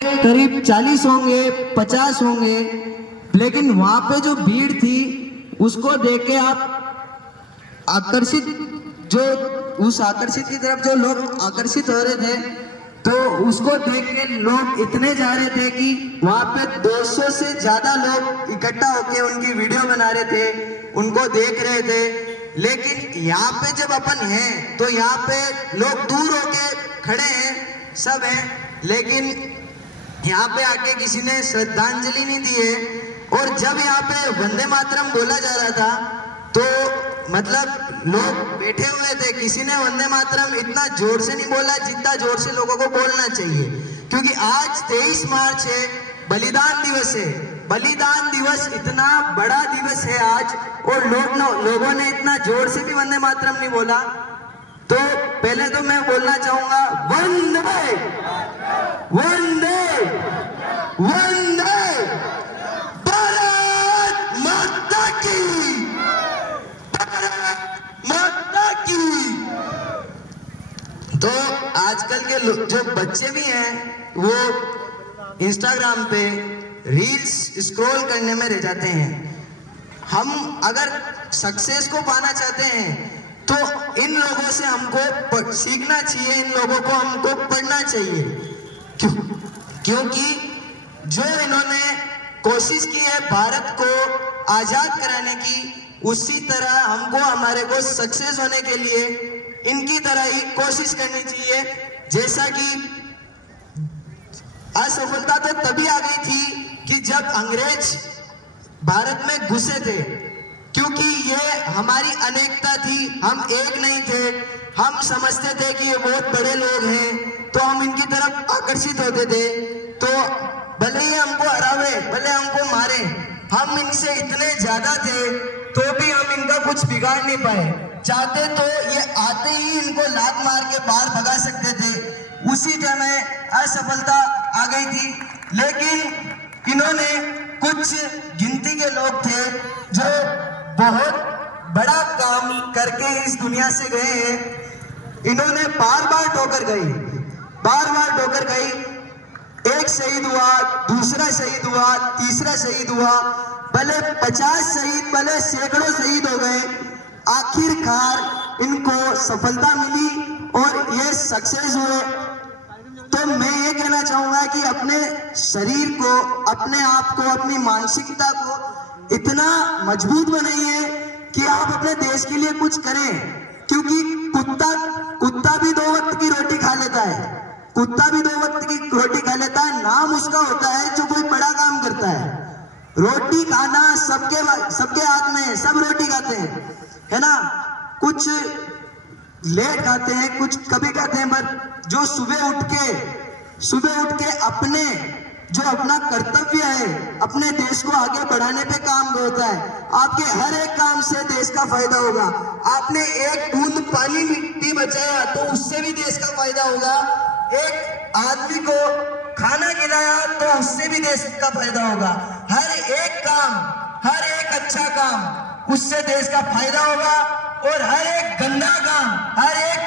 करीब 40 होंगे 50 होंगे, लेकिन वहां पे जो भीड़ थी उसको देख के आप आकर्षित, जो उस आकर्षित की तरफ जो लोग आकर्षित हो रहे थे, तो उसको देख के लोग इतने जा रहे थे कि वहां पे 200 से ज्यादा लोग इकट्ठा होके उनकी वीडियो बना रहे थे, उनको देख रहे थे। लेकिन यहाँ पे जब अपन हैं तो यहाँ पे लोग दूर होके खड़े हैं, सब हैं, लेकिन यहाँ पे आके किसी ने श्रद्धांजलि नहीं दी है। और जब यहाँ पे वंदे मातरम बोला जा रहा था तो मतलब लोग बैठे हुए थे, किसी ने वंदे मातरम इतना जोर से नहीं बोला जितना जोर से लोगों को बोलना चाहिए, क्योंकि आज 23 मार्च है, बलिदान दिवस है। बलिदान दिवस इतना बड़ा दिवस है आज, और लोगों ने इतना जोर से भी वंदे मातरम नहीं बोला। तो पहले तो मैं बोलना चाहूंगा वंदे वंदे वंदे भारत माता की, भारत माता की। तो आजकल के जो बच्चे भी हैं वो इंस्टाग्राम पे रील्स स्क्रॉल करने में रह जाते हैं। हम अगर सक्सेस को पाना चाहते हैं तो इन लोगों से हमको सीखना चाहिए, इन लोगों को हमको पढ़ना चाहिए। क्योंकि जो इन्होंने कोशिश की है भारत को आजाद कराने की, उसी तरह हमको हमारे को सक्सेस होने के लिए इनकी तरह ही कोशिश करनी चाहिए। जैसा कि असफलता तो तभी आ गई थी कि जब अंग्रेज भारत में घुसे थे, क्योंकि ये हमारी अनेकता थी, हम एक नहीं थे। हम समझते थे कि ये बहुत बड़े लोग हैं, तो हम इनकी तरफ आकर्षित होते थे। तो भले ही हमको हरावे, भले हमको मारे, हम इनसे इतने ज्यादा थे तो भी हम इनका कुछ बिगाड़ नहीं पाए। चाहते तो ये आते ही इनको लात मार के बाहर भगा सकते थे, उसी समय असफलता आ गई थी। लेकिन इन्होंने, कुछ गिनती के लोग थे जो बहुत बड़ा काम करके इस दुनिया से गए हैं। इन्होंने बार बार ठोकर गई, बार बार ठोकर गई। एक शहीद हुआ, दूसरा शहीद हुआ, तीसरा शहीद हुआ, भले 50 शहीद, भले सैकड़ों शहीद हो गए, आखिरकार इनको सफलता मिली और ये सक्सेस हुए। तो मैं ये कहना चाहूंगा कि अपने शरीर को, अपने आप को, अपनी मानसिकता को इतना मजबूत बनाइए कि आप अपने देश के लिए कुछ करें। क्योंकि कुत्ता भी 2 वक्त की रोटी खा लेता है, कुत्ता भी 2 वक्त की रोटी खा लेता है। नाम उसका होता है जो कोई बड़ा काम करता है। रोटी खाना सबके हाथ में है, सब रोटी खाते हैं, है ना। कुछ लेट खाते हैं, कुछ कभी खाते हैं, पर जो सुबह उठ के अपना कर्तव्य है, अपने देश को आगे बढ़ाने पे काम होता है। आपके हर एक काम से देश का फायदा होगा। आपने एक बूंद पानी भी बचाया तो उससे भी देश का फायदा होगा। एक आदमी को खाना खिलाया तो उससे भी देश का फायदा होगा। हर एक काम, हर एक अच्छा काम, उससे देश का फायदा होगा। और हर एक गंदा काम, हर एक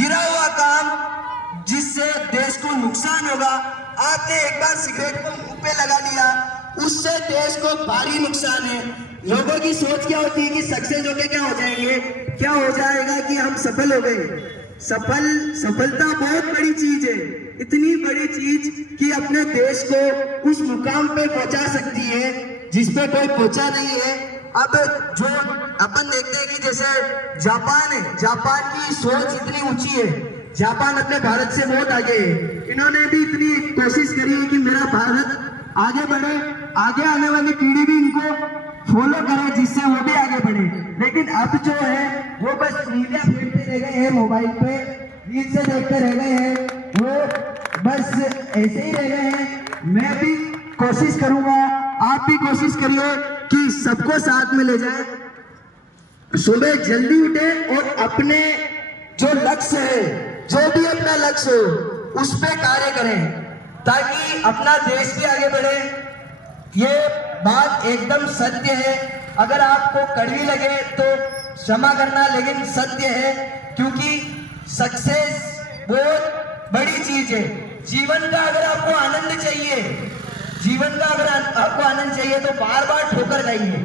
गिरा हुआ काम जिससे देश को नुकसान होगा। आपने एक बार सिगरेट को मुंह पे लगा लिया, उससे देश को भारी नुकसान है। लोगों की सोच क्या होती है कि सक्सेस होके क्या हो जाएंगे, क्या हो जाएगा कि हम सफल हो गए। सफलता बहुत बड़ी चीज है, इतनी बड़ी चीज कि अपने देश को उस मुकाम पे पहुंचा सकती है जिस पे कोई पहुंचा नहीं है। अब जो अपन देखते हैं कि जैसे जापान है, जापान की सोच इतनी ऊंची है, जापान अपने भारत से बहुत आगे है। इन्होंने भी इतनी कोशिश करी है कि मेरा भारत आगे बढ़े, आगे आने वाली पीढ़ी भी इनको फॉलो करे, जिससे वो भी आगे बढ़े। लेकिन अब जो है वो बस मीडिया फेंकते रह गए हैं, मोबाइल पे रील से देखते रह गए हैं, वो बस ऐसे ही रह गए हैं। मैं भी कोशिश करूंगा, आप भी कोशिश करिए कि सबको साथ में ले जाए। सुबह जल्दी उठे और अपने जो लक्ष्य है, जो भी अपना लक्ष्य हो, उस पे कार्य करें ताकि अपना देश भी आगे बढ़े। ये बात एकदम सत्य है। अगर आपको कड़वी लगे तो क्षमा करना, लेकिन सत्य है, क्योंकि सक्सेस बहुत बड़ी चीज है। जीवन का अगर आपको आनंद चाहिए चाहिए, जीवन का अगर आपको आनंद चाहिए तो बार बार ठोकर खाइए,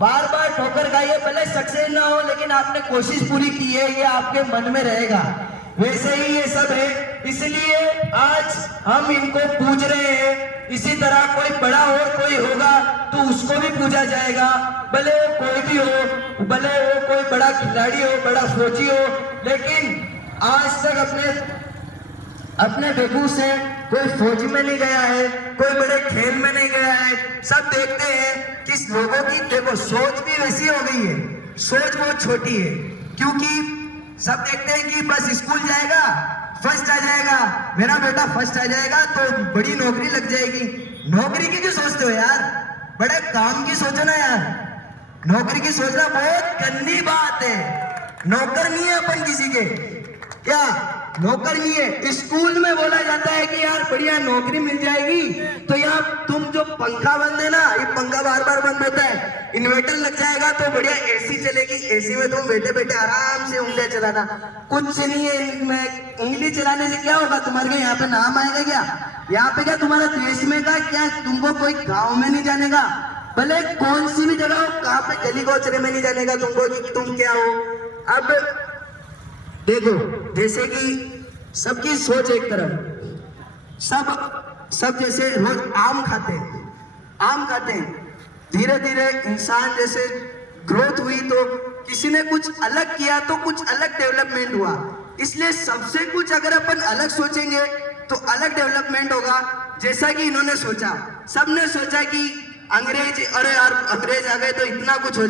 बार बार ठोकर खाइए, भले सक्सेस ना हो लेकिन आपने कोशिश पूरी की है, ये आपके मन में रहेगा। वैसे ही ये सब है, इसलिए आज हम इनको पूज रहे हैं। इसी तरह कोई बड़ा और कोई होगा तो उसको भी पूजा जाएगा, भले वो कोई भी हो, भले वो कोई बड़ा खिलाड़ी हो, बड़ा फौजी हो, लेकिन आज तक अपने बेबू से कोई फौज में नहीं गया है, कोई बड़े खेल में नहीं गया है। सब देखते हैं कि लोगों की देखो सोच भी वैसी हो गई है, सोच बहुत छोटी है, क्योंकि सब देखते हैं कि बस स्कूल जाएगा फर्स्ट आ जाएगा, मेरा बेटा फर्स्ट आ जाएगा तो बड़ी नौकरी लग जाएगी। नौकरी की क्यों सोचते हो यार, बड़े काम की सोचो ना यार। नौकरी की सोचना बहुत गंदी बात है। नौकर नहीं है अपन किसी के, क्या नौकर नहीं है। स्कूल में बोला जाता है कि यार बढ़िया नौकरी मिल जाएगी, तो यहाँ तुम जो पंखा बंद है ना, ये पंखा बार बार बंद होता है, इन्वर्टर लग जाएगा तो बढ़िया एसी चलेगी, एसी में तुम बैठे बैठे आराम से उंगलियां चलाना। कुछ नहीं है इनमें, उंगली चलाने से क्या होगा, तुम्हारे क्या यहाँ पे नाम आएगा क्या, यहाँ पे क्या तुम्हारा देश में का क्या, तुमको कोई गाँव में नहीं जाने का, भले कौन सी भी जगह हो, कहाँ पे गली गोचरे में नहीं जाने का तुमको कि तुम क्या हो। अब देखो जैसे कि सबकी सोच एक तरफ, सब जैसे रोज आम खाते हैं, धीरे धीरे इंसान जैसे ग्रोथ हुई तो किसी ने कुछ अलग किया तो कुछ अलग डेवलपमेंट हुआ। इसलिए सबसे कुछ अगर अपन अलग सोचेंगे तो अलग डेवलपमेंट होगा। जैसा कि इन्होंने सोचा, सबने सोचा कि अंग्रेज, अरे यार अंग्रेज आ गए तो इतना कुछ हो